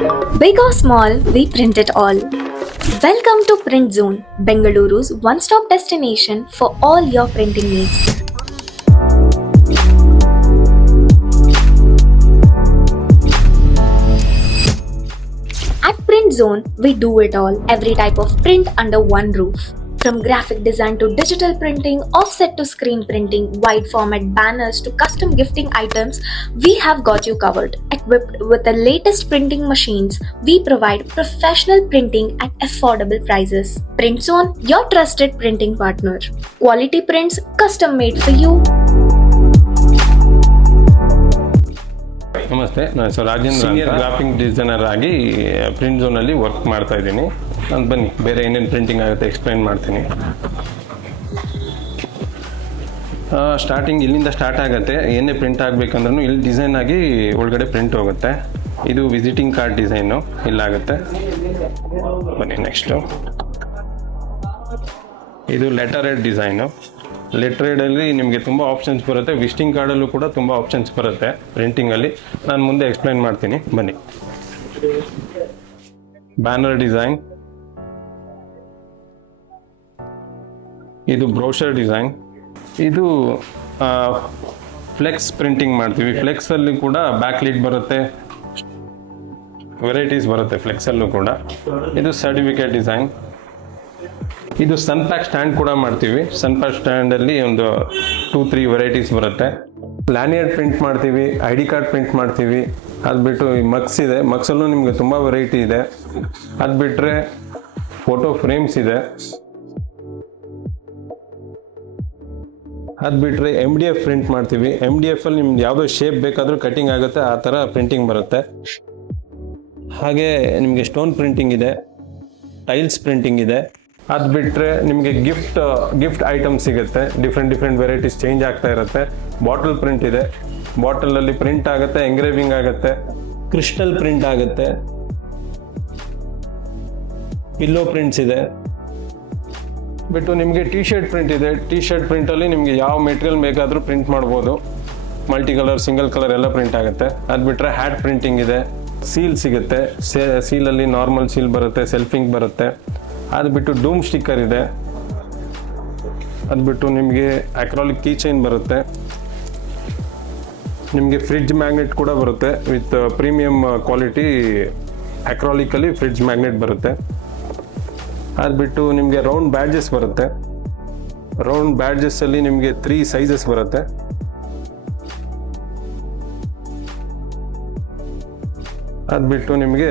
Big or small, we print it all. Welcome to Print Zone, Bengaluru's one-stop destination for all your printing needs. At Print Zone, we do it all, every type of print under one roof. From graphic design to digital printing, offset to screen printing, wide format banners to custom gifting items, we have got you covered. Equipped with the latest printing machines, we provide professional printing at affordable prices. Print Zone, your trusted printing partner. Quality prints custom made for you. ನಮಸ್ತೆ, ನಾನು ಹೆಸರು Rajendra, senior graphic designer ಆಗಿ print ಝೋನಲ್ಲಿ work ಮಾಡ್ತಾ ಇದ್ದೀನಿ. ನಾನು ಬನ್ನಿ ಬೇರೆ ಏನೇನು ಪ್ರಿಂಟಿಂಗ್ ಆಗುತ್ತೆ ಎಕ್ಸ್ಪ್ಲೈನ್ ಮಾಡ್ತೀನಿ. ಸ್ಟಾರ್ಟಿಂಗ್ ಇಲ್ಲಿಂದ ಸ್ಟಾರ್ಟ್ ಆಗುತ್ತೆ. ಏನೇ ಪ್ರಿಂಟ್ ಆಗಬೇಕಂದ್ರೂ ಇಲ್ಲಿ ಡಿಸೈನ್ ಆಗಿ ಒಳಗಡೆ ಪ್ರಿಂಟ್ ಹೋಗುತ್ತೆ. ಇದು ವಿಸಿಟಿಂಗ್ ಕಾರ್ಡ್ ಡಿಸೈನು ಇಲ್ಲಾಗುತ್ತೆ. ಬನ್ನಿ ನೆಕ್ಸ್ಟು, ಇದು ಲೆಟರ್ ಹೆಡ್ ಡಿಸೈನು. ಲೆಟರ್ ಹೆಡಲ್ಲಿ ನಿಮಗೆ ತುಂಬ ಆಪ್ಷನ್ಸ್ ಬರುತ್ತೆ. ವಿಸಿಟಿಂಗ್ ಕಾರ್ಡಲ್ಲೂ ಕೂಡ ತುಂಬ ಆಪ್ಷನ್ಸ್ ಬರುತ್ತೆ ಪ್ರಿಂಟಿಂಗಲ್ಲಿ. ನಾನು ಮುಂದೆ ಎಕ್ಸ್ಪ್ಲೈನ್ ಮಾಡ್ತೀನಿ, ಬನ್ನಿ. ಬ್ಯಾನರ್ ಡಿಸೈನ್, ಇದು ಬ್ರೋಷರ್ ಡಿಸೈನ್, ಇದು ಫ್ಲೆಕ್ಸ್ ಪ್ರಿಂಟಿಂಗ್ ಮಾಡ್ತೀವಿ. ಫ್ಲೆಕ್ಸಲ್ಲಿ ಕೂಡ ಬ್ಯಾಕ್ ಲೀಡ್ ಬರುತ್ತೆ, ವೆರೈಟೀಸ್ ಬರುತ್ತೆ ಫ್ಲೆಕ್ಸಲ್ಲೂ ಕೂಡ. ಇದು ಸರ್ಟಿಫಿಕೇಟ್ ಡಿಸೈನ್. ಇದು ಸನ್ ಪ್ಯಾಕ್ ಸ್ಟ್ಯಾಂಡ್ ಕೂಡ ಮಾಡ್ತೀವಿ. ಸನ್ ಪ್ಯಾಕ್ ಸ್ಟ್ಯಾಂಡಲ್ಲಿ ಒಂದು 2-3 ವೆರೈಟೀಸ್ ಬರುತ್ತೆ. ಲ್ಯಾನಿಯರ್ಡ್ ಪ್ರಿಂಟ್ ಮಾಡ್ತೀವಿ, ಐ ಡಿ ಕಾರ್ಡ್ ಪ್ರಿಂಟ್ ಮಾಡ್ತೀವಿ. ಅದು ಬಿಟ್ಟು ಈ ಮಗ್ಸ್ ಇದೆ, ಮಗ್ಸಲ್ಲೂ ನಿಮಗೆ ತುಂಬ ವೆರೈಟಿ ಇದೆ. ಅದು ಬಿಟ್ಟರೆ ಫೋಟೋ ಫ್ರೇಮ್ಸ್ ಇದೆ. ಅದು ಬಿಟ್ಟರೆ MDF ಪ್ರಿಂಟ್ ಮಾಡ್ತೀವಿ. MDFಲ್ಲಿ ನಿಮ್ಗೆ ಯಾವುದೋ ಶೇಪ್ ಬೇಕಾದರೂ ಕಟಿಂಗ್ ಆಗುತ್ತೆ, ಆ ಥರ ಪ್ರಿಂಟಿಂಗ್ ಬರುತ್ತೆ. ಹಾಗೆ ನಿಮಗೆ ಸ್ಟೋನ್ ಪ್ರಿಂಟಿಂಗ್ ಇದೆ, ಟೈಲ್ಸ್ ಪ್ರಿಂಟಿಂಗ್ ಇದೆ. ಅದು ಬಿಟ್ಟರೆ ನಿಮಗೆ ಗಿಫ್ಟ್ ಐಟಮ್ ಸಿಗುತ್ತೆ. ಡಿಫ್ರೆಂಟ್ ವೆರೈಟೀಸ್ ಚೇಂಜ್ ಆಗ್ತಾ ಇರುತ್ತೆ. ಬಾಟಲ್ ಪ್ರಿಂಟ್ ಇದೆ, ಬಾಟಲಲ್ಲಿ ಪ್ರಿಂಟ್ ಆಗುತ್ತೆ, ಎಂಗ್ರೇವಿಂಗ್ ಆಗುತ್ತೆ, ಕ್ರಿಸ್ಟಲ್ ಪ್ರಿಂಟ್ ಆಗುತ್ತೆ, ಪಿಲ್ಲೋ ಪ್ರಿಂಟ್ಸ್ ಇದೆ. ಬಿಟ್ಟು ನಿಮಗೆ ಟಿ ಶರ್ಟ್ ಪ್ರಿಂಟ್ ಇದೆ. ಟಿ ಶರ್ಟ್ ಪ್ರಿಂಟಲ್ಲಿ ನಿಮಗೆ ಯಾವ ಮೆಟೀರಿಯಲ್ ಬೇಕಾದರೂ ಪ್ರಿಂಟ್ ಮಾಡ್ಬೋದು. ಮಲ್ಟಿ ಕಲರ್, ಸಿಂಗಲ್ ಕಲರ್ ಎಲ್ಲ ಪ್ರಿಂಟ್ ಆಗುತ್ತೆ. ಅದು ಬಿಟ್ಟರೆ ಹ್ಯಾಟ್ ಪ್ರಿಂಟಿಂಗ್ ಇದೆ. ಸೀಲ್ ಸಿಗುತ್ತೆ. ಸೀಲಲ್ಲಿ ನಾರ್ಮಲ್ ಸೀಲ್ ಬರುತ್ತೆ, ಸೆಲ್ಫಿಂಗ್ ಬರುತ್ತೆ. ಅದು ಬಿಟ್ಟು ಡೂಮ್ ಸ್ಟಿಕ್ಕರ್ ಇದೆ. ಅದು ಬಿಟ್ಟು ನಿಮಗೆ ಅಕ್ರಾಲಿಕ್ ಕೀ ಚೈನ್ ಬರುತ್ತೆ. ನಿಮಗೆ ಫ್ರಿಡ್ಜ್ ಮ್ಯಾಗ್ನೆಟ್ ಕೂಡ ಬರುತ್ತೆ ವಿತ್ ಪ್ರೀಮಿಯಂ ಕ್ವಾಲಿಟಿ ಅಕ್ರಾಲಿಕಲ್ಲಿ ಫ್ರಿಡ್ಜ್ ಮ್ಯಾಗ್ನೆಟ್ ಬರುತ್ತೆ. ಅದು ಬಿಟ್ಟು ನಿಮಗೆ ರೌಂಡ್ ಬ್ಯಾಡ್ಜಸ್ ಬರುತ್ತೆ. ರೌಂಡ್ ಬ್ಯಾಡ್ಜಸ್ಸಲ್ಲಿ ನಿಮಗೆ 3 ಸೈಜಸ್ ಬರುತ್ತೆ. ಅದು ಬಿಟ್ಟು ನಿಮಗೆ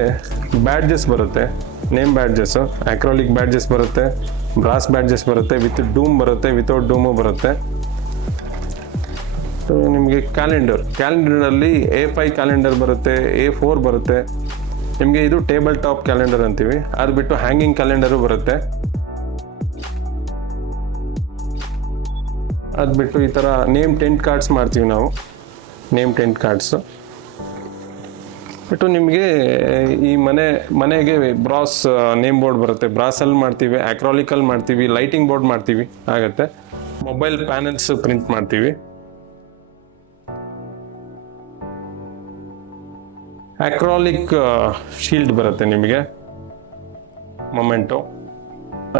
ಬ್ಯಾಡ್ಜಸ್ ಬರುತ್ತೆ, ನೇಮ್ ಬ್ಯಾಡ್ಜಸ್ಸು. ಅಕ್ರಾಲಿಕ್ ಬ್ಯಾಡ್ಜಸ್ ಬರುತ್ತೆ, ಬ್ರಾಸ್ ಬ್ಯಾಡ್ಜಸ್ ಬರುತ್ತೆ, ವಿತ್ ಡೂಮ್ ಬರುತ್ತೆ, ವಿತೌಟ್ ಡೂಮು ಬರುತ್ತೆ. ನಿಮಗೆ ಕ್ಯಾಲೆಂಡರಲ್ಲಿ A5 ಕ್ಯಾಲೆಂಡರ್ ಬರುತ್ತೆ, A4 ಬರುತ್ತೆ. ನಿಮಗೆ ಇದು ಟೇಬಲ್ ಟಾಪ್ ಕ್ಯಾಲೆಂಡರ್ ಅಂತೀವಿ. ಅದು ಬಿಟ್ಟು ಹ್ಯಾಂಗಿಂಗ್ ಕ್ಯಾಲೆಂಡರು ಬರುತ್ತೆ. ಅದು ಬಿಟ್ಟು ಈ ಥರ ನೇಮ್ ಟೆಂಟ್ ಕಾರ್ಡ್ಸ್ ಮಾಡ್ತೀವಿ ನಾವು, ನೇಮ್ ಟೆಂಟ್ ಕಾರ್ಡ್ಸು. ಬಿಟ್ಟು ನಿಮಗೆ ಈ ಮನೆಗೆ ಬ್ರಾಸ್ ನೇಮ್ ಬೋರ್ಡ್ ಬರುತ್ತೆ. ಬ್ರಾಸಲ್ಲಿ ಮಾಡ್ತೀವಿ, ಅಕ್ರಾಲಿಕಲ್ಲಿ ಮಾಡ್ತೀವಿ, ಲೈಟಿಂಗ್ ಬೋರ್ಡ್ ಮಾಡ್ತೀವಿ ಆಗುತ್ತೆ. ಮೊಬೈಲ್ ಪ್ಯಾನಲ್ಸ್ ಪ್ರಿಂಟ್ ಮಾಡ್ತೀವಿ. ಅಕ್ರಾಲಿಕ್ ಶೀಲ್ಡ್ ಬರುತ್ತೆ ನಿಮಗೆ, ಮೊಮೆಂಟೋ.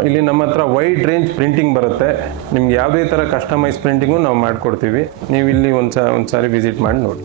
ಇಲ್ಲಿ ನಮ್ಮ ಹತ್ರ ವೈಡ್ ರೇಂಜ್ ಪ್ರಿಂಟಿಂಗ್ ಬರುತ್ತೆ. ನಿಮ್ಗೆ ಯಾವುದೇ ಥರ ಕಸ್ಟಮೈಸ್ ಪ್ರಿಂಟಿಂಗು ನಾವು ಮಾಡಿಕೊಡ್ತೀವಿ. ನೀವು ಇಲ್ಲಿ ಒಂದು ಸಾರಿ ವಿಸಿಟ್ ಮಾಡಿ ನೋಡಿ.